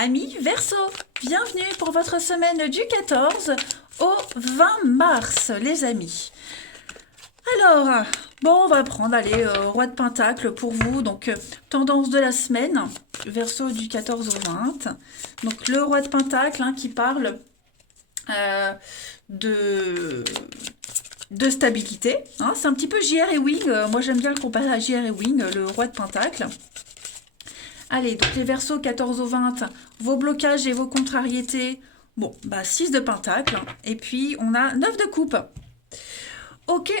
Amis Verseau, bienvenue pour votre semaine du 14 au 20 mars, les amis. Alors, bon, on va prendre, allez, Roi de Pentacle pour vous. Donc, tendance de la semaine, Verseau du 14 au 20. Donc, le Roi de Pentacle qui parle de stabilité. C'est un petit peu JR Ewing. Moi, j'aime bien le comparer à JR Ewing, le Roi de Pentacle. Allez, donc les Verseaux 14 au 20, vos blocages et vos contrariétés. Bon, 6 de Pentacle. Et puis, on a 9 de coupe. Ok.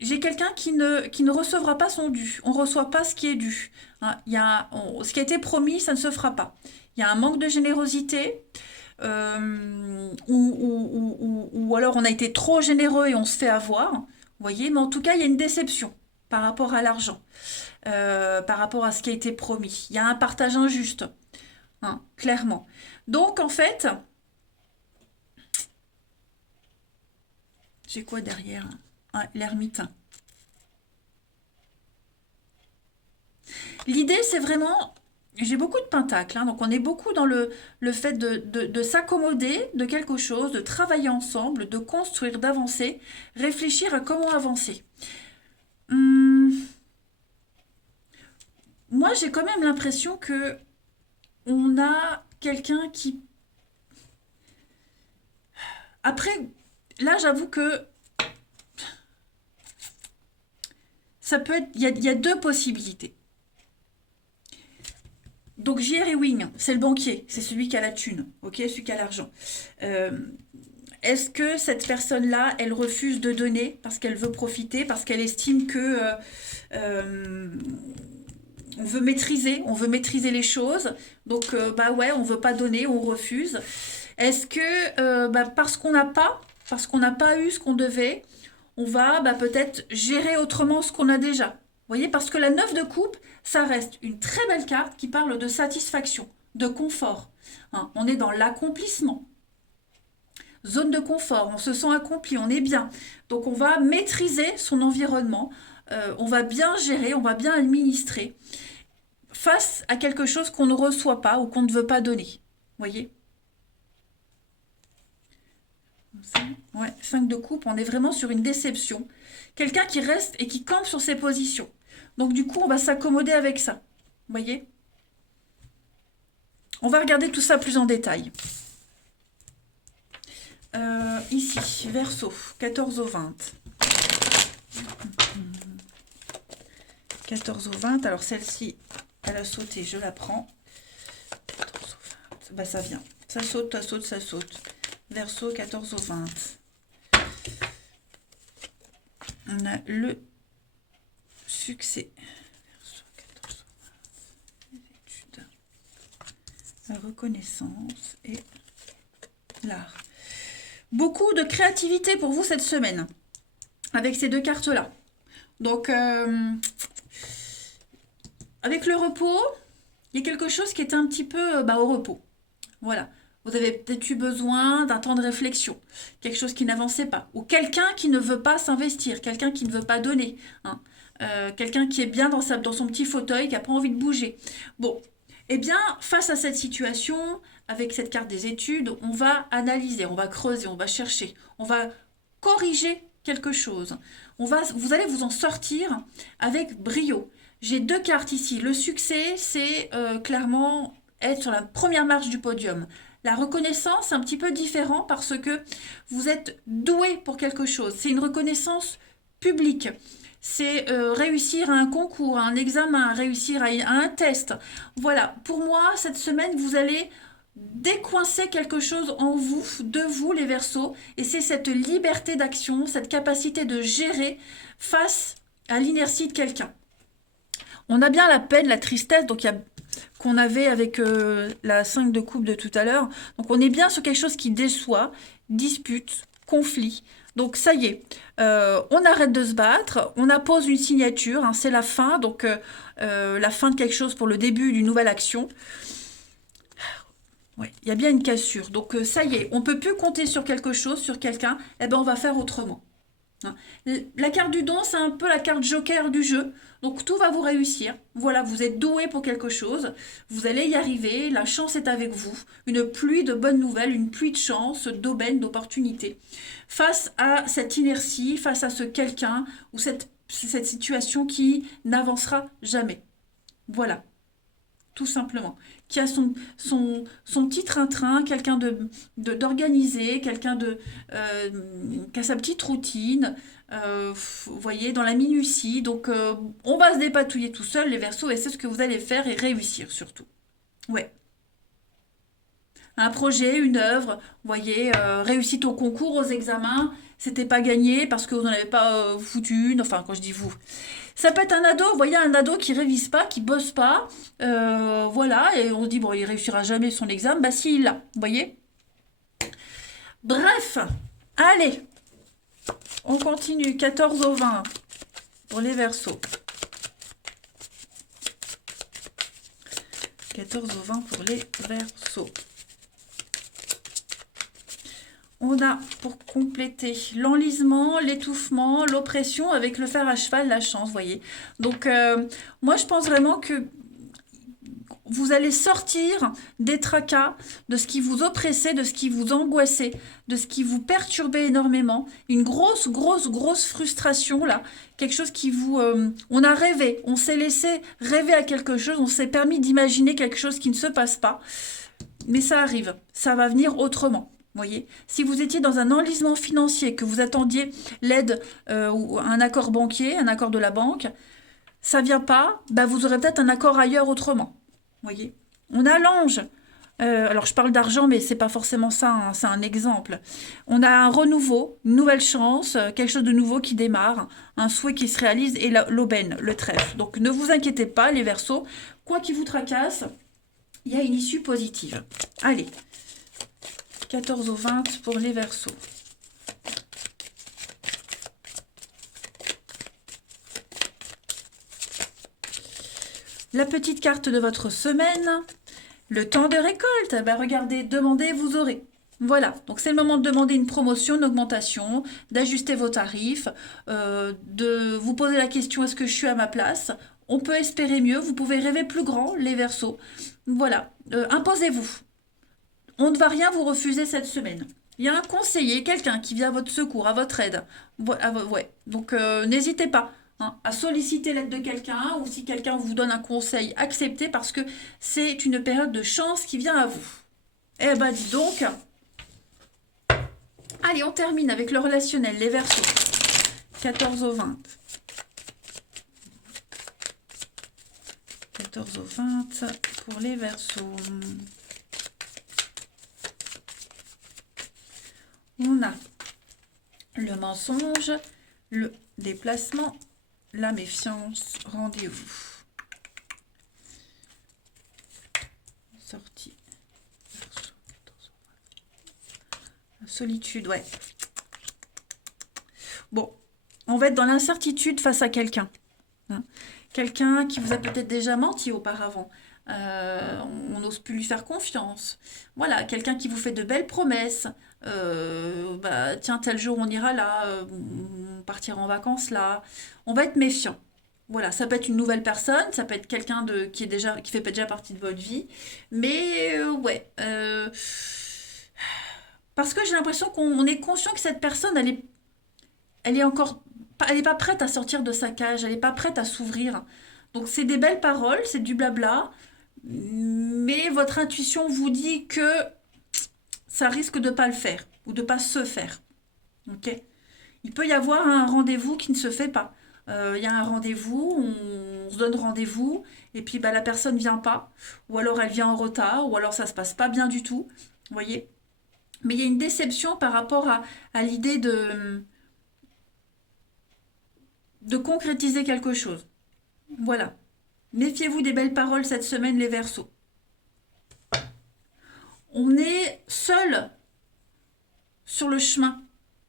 J'ai quelqu'un qui ne recevra pas son dû. On ne reçoit pas ce qui est dû. Ce qui a été promis, ça ne se fera pas. Il y a un manque de générosité. Ou alors on a été trop généreux et on se fait avoir. Vous voyez, mais en tout cas, il y a une déception par rapport à l'argent. Par rapport à ce qui a été promis. Il y a un partage injuste. Clairement. Donc, en fait, j'ai quoi derrière? L'ermite. L'idée, c'est vraiment... J'ai beaucoup de pentacles, donc on est beaucoup dans le fait de s'accommoder de quelque chose, de travailler ensemble, de construire, d'avancer, réfléchir à comment avancer. Moi, j'ai quand même l'impression que on a quelqu'un qui... Après, là, j'avoue que ça peut être... Il y a deux possibilités. Donc J.R. Ewing, c'est le banquier, c'est celui qui a la thune, ok, celui qui a l'argent. Est-ce que cette personne-là, elle refuse de donner parce qu'elle veut profiter, parce qu'elle estime que on veut maîtriser les choses, donc ouais, on veut pas donner, on refuse. Est-ce que parce qu'on n'a pas eu ce qu'on devait, on va peut-être gérer autrement ce qu'on a déjà. Vous voyez, parce que la 9 de coupe, ça reste une très belle carte qui parle de satisfaction, de confort. On est dans l'accomplissement. Zone de confort, on se sent accompli, on est bien. Donc on va maîtriser son environnement, on va bien gérer, on va bien administrer face à quelque chose qu'on ne reçoit pas ou qu'on ne veut pas donner. Vous voyez ? Ouais, 5 de coupe, on est vraiment sur une déception. Quelqu'un qui reste et qui campe sur ses positions. Donc du coup, on va s'accommoder avec ça. Vous voyez ? On va regarder tout ça plus en détail. Ici, Verseau, 14 au 20. 14 au 20, alors celle-ci, elle a sauté, je la prends. 14 au 20, ça vient. Ça saute, ça saute, ça saute. Verseau, 14 au 20. On a le succès. Verseau, 14 au 20. Les études. La reconnaissance et l'art. Beaucoup de créativité pour vous cette semaine. Avec ces deux cartes-là. Donc, avec le repos, il y a quelque chose qui est un petit peu au repos. Voilà. Vous avez peut-être eu besoin d'un temps de réflexion, quelque chose qui n'avançait pas, ou quelqu'un qui ne veut pas s'investir, quelqu'un qui ne veut pas donner, quelqu'un qui est bien dans son petit fauteuil, qui n'a pas envie de bouger. Bon, eh bien, face à cette situation, avec cette carte des études, on va analyser, on va creuser, on va chercher, on va corriger quelque chose. Vous allez vous en sortir avec brio. J'ai deux cartes ici. Le succès, c'est clairement être sur la première marche du podium. La reconnaissance, c'est un petit peu différent parce que vous êtes doué pour quelque chose. C'est une reconnaissance publique. C'est réussir à un concours, à un examen, réussir à un test. Voilà, pour moi, cette semaine, vous allez décoincer quelque chose en vous, de vous les Verseaux, et c'est cette liberté d'action, cette capacité de gérer face à l'inertie de quelqu'un. On a bien la peine, la tristesse, donc qu'on avait avec la 5 de coupe de tout à l'heure. Donc on est bien sur quelque chose qui déçoit, dispute, conflit. Donc ça y est, on arrête de se battre, on appose une signature, c'est la fin, donc la fin de quelque chose pour le début d'une nouvelle action. Ouais, il y a bien une cassure. Donc ça y est, on ne peut plus compter sur quelque chose, sur quelqu'un, on va faire autrement. hein. La carte du don, c'est un peu la carte joker du jeu. Donc tout va vous réussir. Voilà, vous êtes doué pour quelque chose. Vous allez y arriver. La chance est avec vous. Une pluie de bonnes nouvelles, une pluie de chance, d'aubaine, d'opportunités. Face à cette inertie, face à ce quelqu'un ou cette situation qui n'avancera jamais. Voilà, tout simplement. Qui a son petit train-train, quelqu'un d'organisé, quelqu'un euh, qui a sa petite routine, vous voyez, dans la minutie. Donc, on va se dépatouiller tout seul, les Verseaux, et c'est ce que vous allez faire et réussir surtout. Ouais. Un projet, une œuvre, vous voyez, réussite au concours, aux examens, c'était pas gagné parce que vous n'en avez pas foutu une, enfin, quand je dis vous. Ça peut être un ado, vous voyez, un ado qui révise pas, qui bosse pas, voilà, et on se dit, bon, il réussira jamais son examen, bah si, il l'a, vous voyez. Bref, allez, on continue, 14 au 20 pour les Verseaux. 14 au 20 pour les Verseaux. On a, pour compléter, l'enlisement, l'étouffement, l'oppression avec le fer à cheval, la chance, vous voyez. Donc, moi, je pense vraiment que vous allez sortir des tracas, de ce qui vous oppressait, de ce qui vous angoissait, de ce qui vous perturbait énormément. Une grosse, grosse, grosse frustration, là. Quelque chose qui vous... on a rêvé, on s'est laissé rêver à quelque chose, on s'est permis d'imaginer quelque chose qui ne se passe pas. Mais ça arrive, ça va venir autrement. Voyez, si vous étiez dans un enlisement financier, que vous attendiez l'aide ou un accord banquier, un accord de la banque, ça vient pas, bah vous aurez peut-être un accord ailleurs autrement. Voyez, on a l'ange. Alors je parle d'argent, mais c'est pas forcément ça, hein, c'est un exemple. On a un renouveau, une nouvelle chance, quelque chose de nouveau qui démarre, un souhait qui se réalise et l'aubaine, le trèfle. Donc ne vous inquiétez pas, les Verseaux, quoi qui vous tracasse, il y a une issue positive. Allez. 14 au 20 pour les Verseaux. La petite carte de votre semaine, le temps de récolte. Ben regardez, demandez, vous aurez. Voilà, donc c'est le moment de demander une promotion, une augmentation, d'ajuster vos tarifs, de vous poser la question, est-ce que je suis à ma place? On peut espérer mieux, vous pouvez rêver plus grand, les Verseaux. Voilà, imposez-vous. On ne va rien vous refuser cette semaine. Il y a un conseiller, quelqu'un qui vient à votre secours, à votre aide. Ouais. Donc n'hésitez pas hein, à solliciter l'aide de quelqu'un ou si quelqu'un vous donne un conseil, acceptez parce que c'est une période de chance qui vient à vous. Eh ben dis donc. Allez, on termine avec le relationnel, les Verseaux. 14 au 20. 14 au 20 pour les Verseaux. On a le mensonge, le déplacement, la méfiance, rendez-vous. Sortie. La solitude, ouais. Bon, on va être dans l'incertitude face à quelqu'un. Hein. Quelqu'un qui vous a peut-être déjà menti auparavant. On n'ose plus lui faire confiance. Voilà, quelqu'un qui vous fait de belles promesses. Bah, tiens, tel jour on ira là, on partira en vacances là. On va être méfiant. Voilà, ça peut être une nouvelle personne, ça peut être quelqu'un qui fait déjà partie de votre vie. Mais ouais, parce que j'ai l'impression qu'on est conscient que cette personne, elle est encore, elle n'est pas prête à sortir de sa cage, elle n'est pas prête à s'ouvrir. Donc c'est des belles paroles, c'est du blabla, mais votre intuition vous dit que ça risque de ne pas le faire ou de ne pas se faire. Ok. Il peut y avoir un rendez-vous qui ne se fait pas. Il y a un rendez-vous, on se donne rendez-vous, et puis bah, la personne ne vient pas, ou alors elle vient en retard, ou alors ça se passe pas bien du tout. Vous voyez? Mais il y a une déception par rapport à l'idée de concrétiser quelque chose. Voilà. Méfiez-vous des belles paroles cette semaine, les Verseaux. On est seul sur le chemin.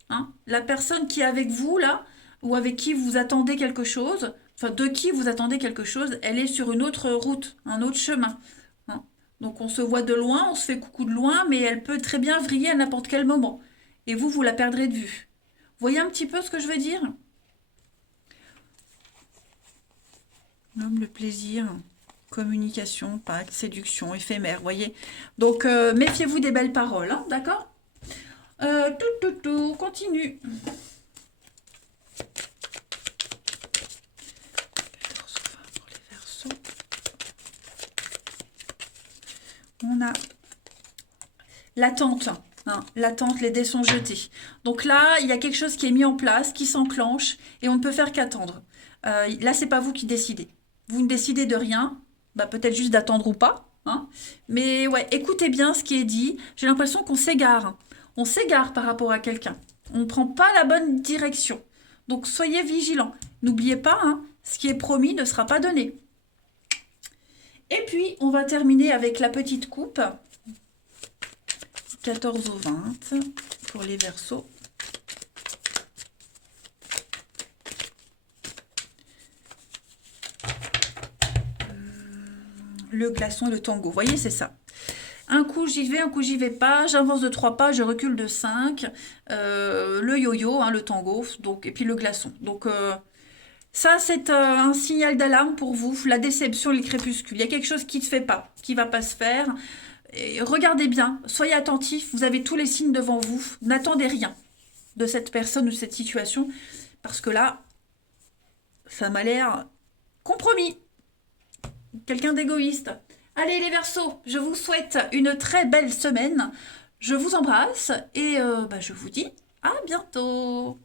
Hein. La personne qui est avec vous, là, ou avec qui vous attendez quelque chose, enfin de qui vous attendez quelque chose, elle est sur une autre route, un autre chemin. Hein. Donc on se voit de loin, on se fait coucou de loin, mais elle peut très bien vriller à n'importe quel moment. Et vous la perdrez de vue. Voyez un petit peu ce que je veux dire? L'homme, le plaisir, communication, pacte, séduction, éphémère, voyez. Donc, méfiez-vous des belles paroles, hein, d'accord? Continue. 14, 20 pour les Verseaux. On a l'attente, hein, l'attente, les dés sont jetés. Donc là, il y a quelque chose qui est mis en place, qui s'enclenche, et on ne peut faire qu'attendre. Là, c'est pas vous qui décidez. Vous ne décidez de rien, bah, peut-être juste d'attendre ou pas, hein. Mais ouais, écoutez bien ce qui est dit. J'ai l'impression qu'on s'égare. On s'égare par rapport à quelqu'un. On ne prend pas la bonne direction. Donc soyez vigilants. N'oubliez pas, hein, ce qui est promis ne sera pas donné. Et puis, on va terminer avec la petite coupe. 14 au 20 pour les Verseaux. Le glaçon et le tango. Vous voyez, c'est ça. Un coup, j'y vais, un coup, j'y vais pas. J'avance de 3 pas, je recule de 5. Le yo-yo, hein, le tango, donc, et puis le glaçon. Donc, ça, c'est un signal d'alarme pour vous. La déception et le crépuscule. Il y a quelque chose qui ne se fait pas, qui ne va pas se faire. Et regardez bien, soyez attentifs. Vous avez tous les signes devant vous. N'attendez rien de cette personne ou de cette situation. Parce que là, ça m'a l'air compromis. Quelqu'un d'égoïste. Allez les Verseaux, je vous souhaite une très belle semaine. Je vous embrasse et je vous dis à bientôt.